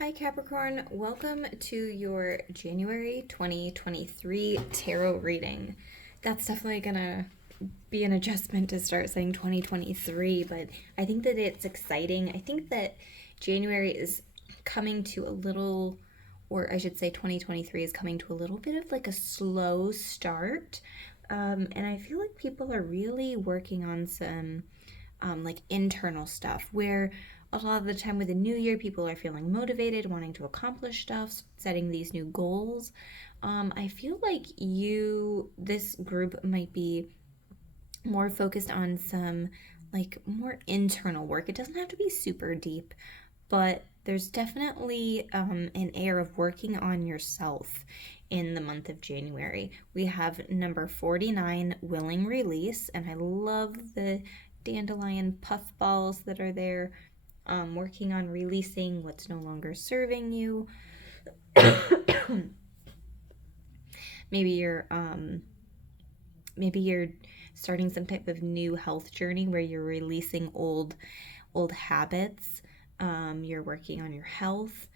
Hi Capricorn, welcome to your January 2023 tarot reading. That's definitely gonna be an adjustment to start saying 2023, but I think that it's exciting. I think that January is coming to a little, or I should say 2023 is coming to a little bit of like a slow start. And I feel like people are really working on some like internal stuff where a lot of the time with the new year people are feeling motivated, wanting to accomplish stuff, setting these new goals. I feel like this group might be more focused on some like more internal work. It doesn't have to be super deep, but there's definitely an air of working on yourself in the month of January. We have number 49, Willing Release, and I love the dandelion puffballs that are there, working on releasing what's no longer serving you. maybe you're maybe you're starting some type of new health journey where you're releasing old habits. You're working on your health.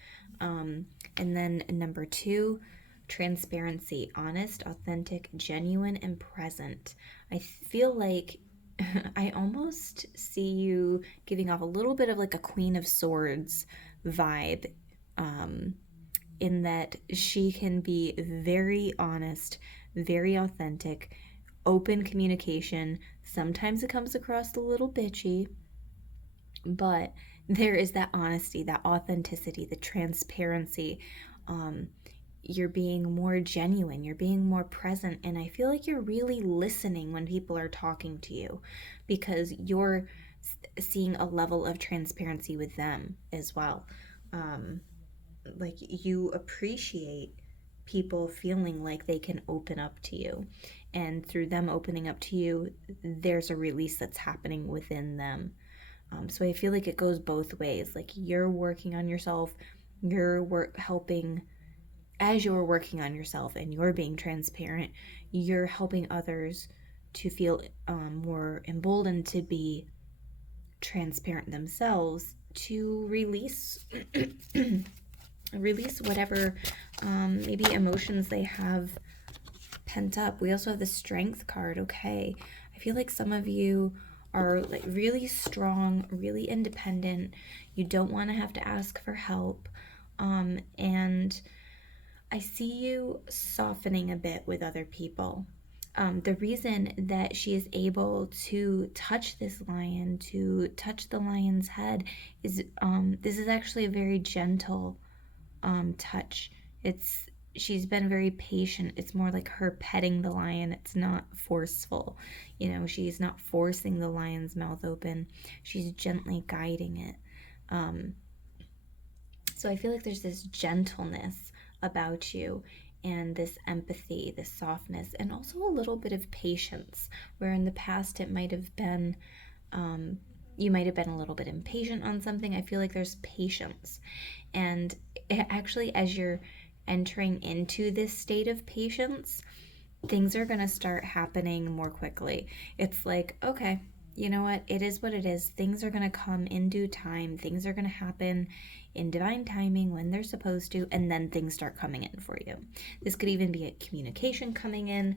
And then number 2, transparency, honest, authentic, genuine, and present. I feel like I almost see you giving off a little bit of like a Queen of Swords vibe, in that she can be very honest, very authentic, open communication. Sometimes it comes across a little bitchy, but there is that honesty, that authenticity, the transparency. Um, you're being more genuine, you're being more present, and I feel like you're really listening when people are talking to you because you're seeing a level of transparency with them as well. Um, like you appreciate people feeling like they can open up to you, and through them opening up to you, there's a release that's happening within them. So I feel like it goes both ways. Like you're working on yourself, helping as you're working on yourself and you're being transparent, you're helping others to feel more emboldened to be transparent themselves, to release whatever maybe emotions they have pent up. We also have the Strength card. Okay, I feel like some of you are like really strong, really independent. You don't want to have to ask for help. And I see you softening a bit with other people. The reason that she is able to touch this lion, to touch the lion's head, is this is actually a very gentle touch. It's She's been very patient. It's more like her petting the lion. It's not forceful. She's not forcing the lion's mouth open. She's gently guiding it. Um, so I feel like there's this gentleness about you and this empathy, this softness, and also a little bit of patience, where in the past it might have been, you might have been a little bit impatient on something. I feel like there's patience. And actually, as you're entering into this state of patience, things are going to start happening more quickly. It's like, okay, you know what? It is what it is. Things are going to come in due time. Things are going to happen in divine timing when they're supposed to, and then things start coming in for you. This could even be a communication coming in.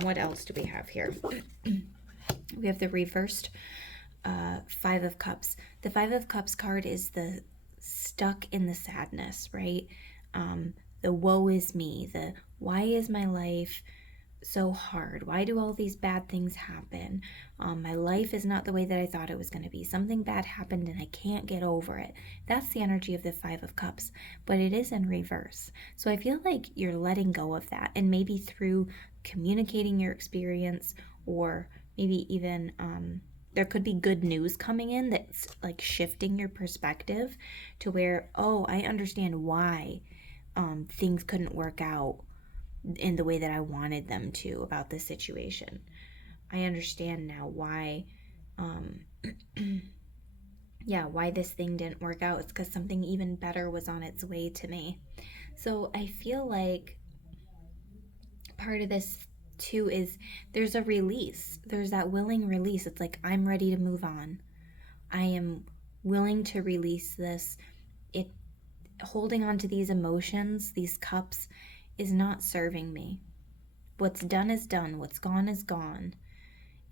What else do we have here? We have the reversed Five of Cups. The Five of Cups card is the stuck in the sadness, right? The woe is me, the why is my life so hard? Why do all these bad things happen? My life is not the way that I thought it was going to be. Something bad happened and I can't get over it. That's the energy of the Five of Cups, but it is in reverse. So I feel like you're letting go of that, and maybe through communicating your experience, or maybe even there could be good news coming in that's like shifting your perspective to where, oh, I understand why things couldn't work out in the way that I wanted them to about this situation. I understand now why, um, yeah, why this thing didn't work out. It's because something even better was on its way to me. So I feel like part of this too is there's a release. There's that willing release. It's like, I'm ready to move on. I am willing to release this. It holding on to these emotions, these cups, is not serving me. What's done is done. What's gone is gone.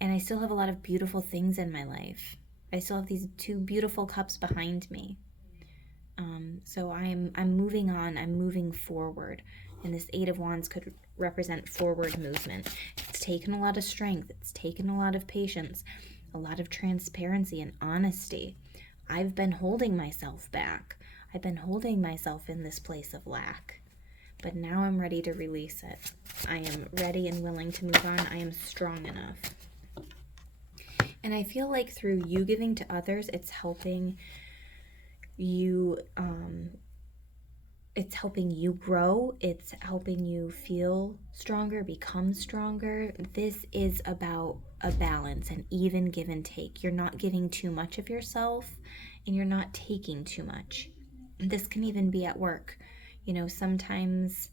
And I still have a lot of beautiful things in my life. I still have these 2 beautiful cups behind me. So I'm moving on. I'm moving forward. And this 8 of Wands could represent forward movement. It's taken a lot of strength. It's taken a lot of patience, a lot of transparency and honesty. I've been holding myself back. I've been holding myself in this place of lack. But now I'm ready to release it. I am ready and willing to move on. I am strong enough. And I feel like through you giving to others, it's helping you grow. It's helping you feel stronger, become stronger. This is about a balance, an even give and take. You're not giving too much of yourself and you're not taking too much. This can even be at work. Sometimes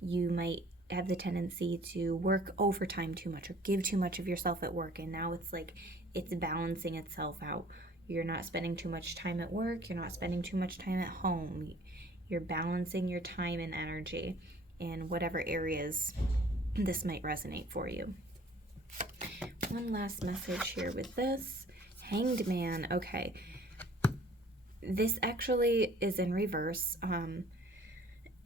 you might have the tendency to work overtime too much or give too much of yourself at work, and now it's like it's balancing itself out. You're not spending too much time at work, you're not spending too much time at home. You're balancing your time and energy in whatever areas this might resonate for you. One last message here with this. Hanged Man. Okay. This actually is in reverse.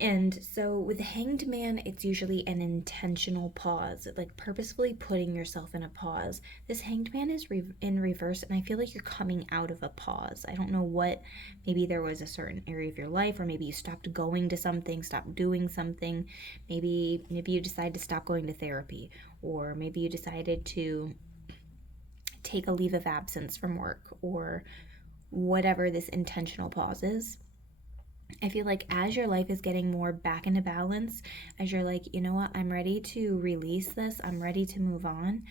And so with the Hanged Man, it's usually an intentional pause, like purposefully putting yourself in a pause. This Hanged Man is in reverse, and I feel like you're coming out of a pause. I don't know what, maybe there was a certain area of your life, or maybe you stopped going to something, stopped doing something. Maybe you decided to stop going to therapy, or maybe you decided to take a leave of absence from work, or whatever this intentional pause is. I feel like as your life is getting more back into balance, as you're like, you know what, I'm ready to release this, I'm ready to move on,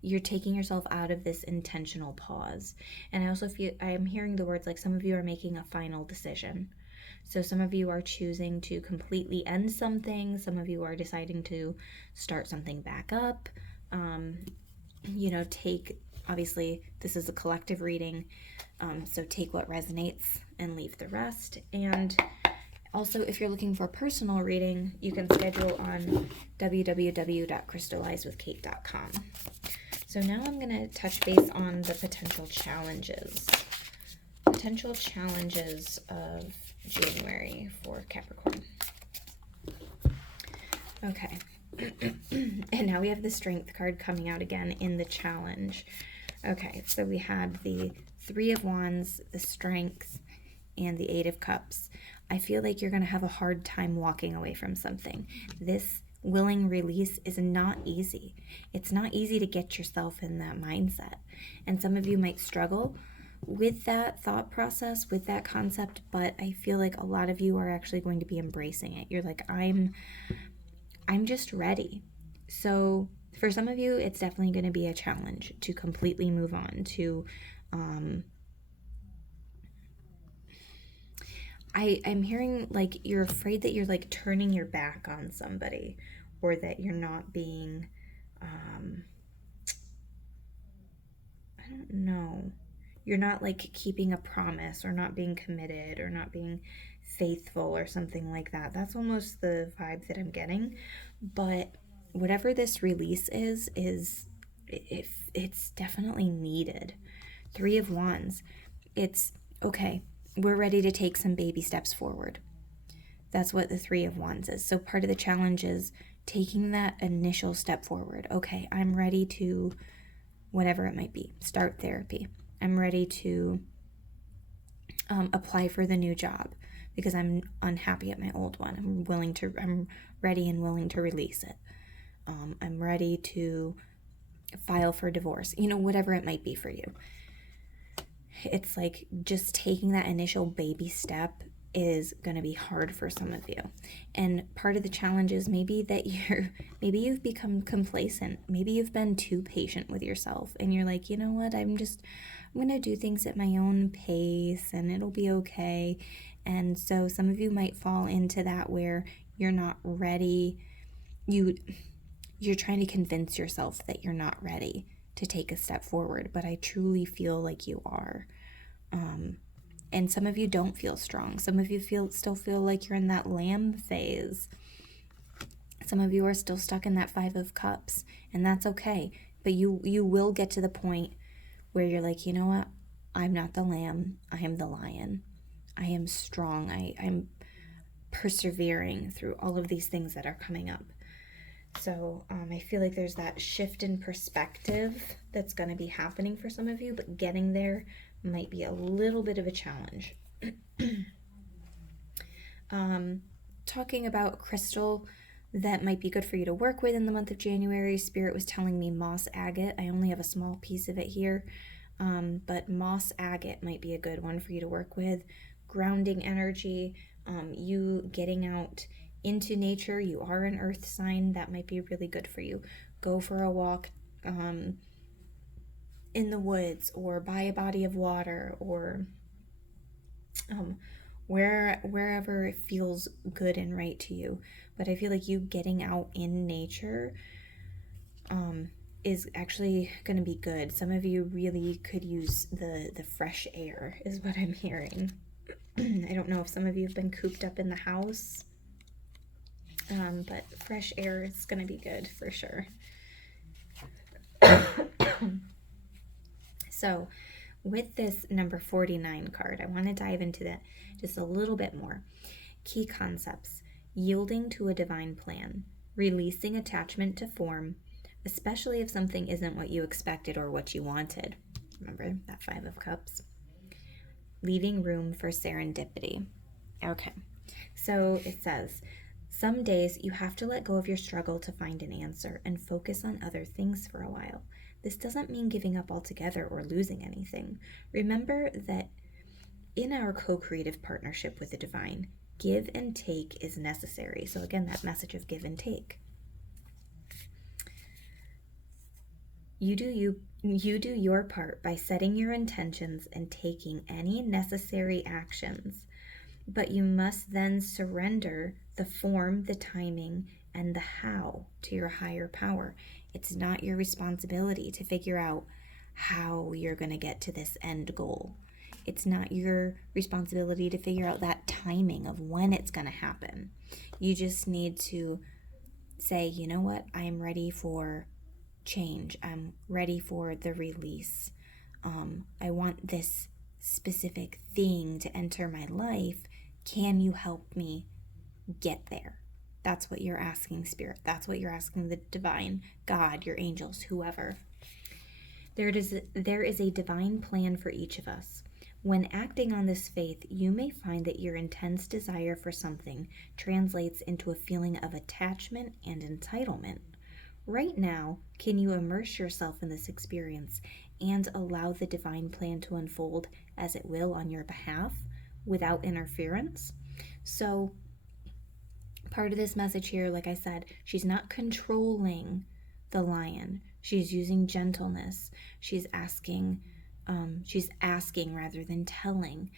you're taking yourself out of this intentional pause. And I also feel, I am hearing the words like some of you are making a final decision. So some of you are choosing to completely end something, some of you are deciding to start something back up. Obviously, this is a collective reading, so take what resonates and leave the rest. And also, if you're looking for a personal reading, you can schedule on www.crystallizewithkate.com. So now I'm going to touch base on the potential challenges. Potential challenges of January for Capricorn. Okay. And now we have the Strength card coming out again in the challenge. Okay, so we had the 3 of Wands, the Strength, and the 8 of Cups. I feel like you're going to have a hard time walking away from something. This willing release is not easy. It's not easy to get yourself in that mindset. And some of you might struggle with that thought process, with that concept, but I feel like a lot of you are actually going to be embracing it. You're like, I'm just ready. So for some of you, it's definitely going to be a challenge to completely move on, to I'm hearing like you're afraid that you're like turning your back on somebody, or that you're not being I don't know, you're not like keeping a promise, or not being committed, or not being faithful, or something like that. That's almost the vibe that I'm getting. But whatever this release is if it's definitely needed. 3 of Wands, it's okay, we're ready to take some baby steps forward. That's what the 3 of Wands is. So part of the challenge is taking that initial step forward. Okay, I'm ready to, whatever it might be, start therapy. I'm ready to apply for the new job because I'm unhappy at my old one. I'm ready and willing to release it. I'm ready to file for divorce, whatever it might be for you. It's like just taking that initial baby step is going to be hard for some of you. And part of the challenge is maybe you've become complacent. Maybe you've been too patient with yourself and you're like, you know what, I'm going to do things at my own pace and it'll be okay. And so some of you might fall into that where you're not ready. You're trying to convince yourself that you're not ready to take a step forward, but I truly feel like you are. And some of you don't feel strong. Some of you still feel like you're in that lamb phase. Some of you are still stuck in that 5 of Cups, and that's okay. But you will get to the point where you're like, you know what? I'm not the lamb. I am the lion. I am strong. I'm persevering through all of these things that are coming up. So I feel like there's that shift in perspective that's going to be happening for some of you, but getting there might be a little bit of a challenge. Talking about crystal that might be good for you to work with in the month of January. Spirit was telling me moss agate. I only have a small piece of it here, but moss agate might be a good one for you to work with. Grounding energy, you getting out into nature. You are an earth sign. That might be really good for you. Go for a walk in the woods, or by a body of water, or wherever it feels good and right to you. But I feel like you getting out in nature is actually going to be good. Some of you really could use the fresh air, is what I'm hearing. I don't know if some of you have been cooped up in the house, but fresh air is going to be good for sure. So with this number 49 card, I want to dive into that just a little bit more. Key concepts: yielding to a divine plan, releasing attachment to form, especially if something isn't what you expected or what you wanted. Remember that 5 of Cups. Leaving room for serendipity. Okay, so it says, some days you have to let go of your struggle to find an answer and focus on other things for a while. This doesn't mean giving up altogether or losing anything. Remember that in our co-creative partnership with the divine, give and take is necessary. So again, that message of give and take. You do your part by setting your intentions and taking any necessary actions. But you must then surrender the form, the timing, and the how to your higher power. It's not your responsibility to figure out how you're going to get to this end goal. It's not your responsibility to figure out that timing of when it's going to happen. You just need to say, you know what, I am ready for change. I'm ready for the release. I want this specific thing to enter my life. Can you help me get there? That's what you're asking, Spirit. That's what you're asking the divine, God, your angels, whoever. There is a divine plan for each of us. When acting on this faith, you may find that your intense desire for something translates into a feeling of attachment and entitlement. Right now, can you immerse yourself in this experience and allow the divine plan to unfold as it will on your behalf without interference? So, part of this message here, like I said, she's not controlling the lion. She's using gentleness. She's asking rather than telling.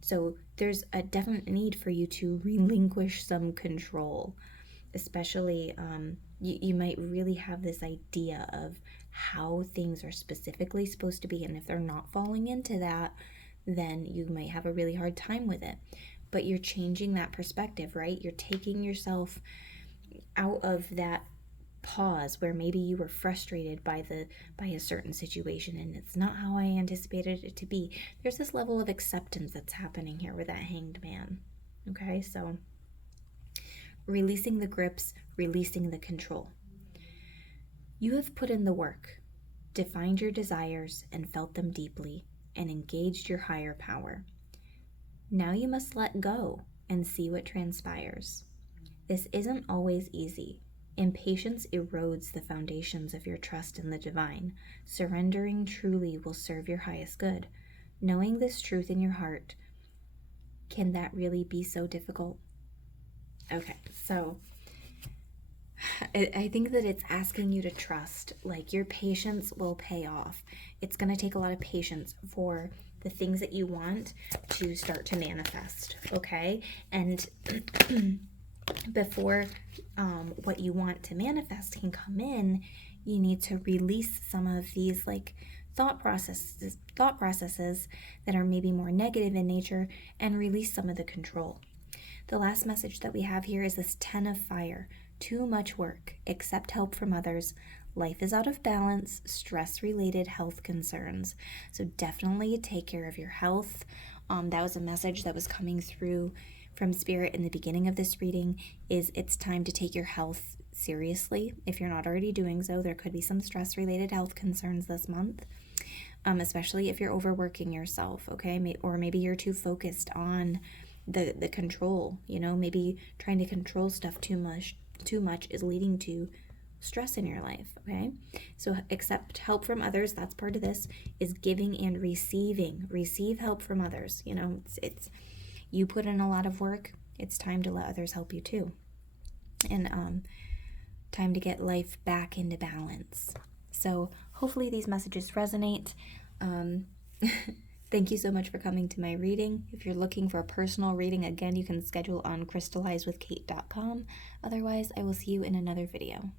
So there's a definite need for you to relinquish some control. Especially, you might really have this idea of how things are specifically supposed to be, and if they're not falling into that, then you might have a really hard time with it. But you're changing that perspective, right? You're taking yourself out of that pause where maybe you were frustrated by a certain situation and it's not how I anticipated it to be. There's this level of acceptance that's happening here with that Hanged Man. Okay, so releasing the grips, releasing the control. You have put in the work, defined your desires and felt them deeply, and engaged your higher power. Now you must let go and see what transpires. This isn't always easy. Impatience erodes the foundations of your trust in the divine. Surrendering truly will serve your highest good. Knowing this truth in your heart, can that really be so difficult? Okay, so I think that it's asking you to trust. Like, your patience will pay off. It's going to take a lot of patience for the things that you want to start to manifest, okay? And before what you want to manifest can come in, you need to release some of these like thought processes that are maybe more negative in nature, and release some of the control. The last message that we have here is this 10 of fire. Too much work. Accept help from others. Life is out of balance. Stress-related health concerns. So definitely take care of your health. That was a message that was coming through from Spirit in the beginning of this reading, is it's time to take your health seriously. If you're not already doing so, there could be some stress-related health concerns this month, especially if you're overworking yourself, okay? Or maybe you're too focused on the control, maybe trying to control stuff too much is leading to stress in your life, okay? So accept help from others. That's part of this, is giving and receiving. Receive help from others. It's you put in a lot of work. It's time to let others help you too. And time to get life back into balance. So hopefully these messages resonate. Thank you so much for coming to my reading. If you're looking for a personal reading, again, you can schedule on crystallizewithkate.com. Otherwise, I will see you in another video.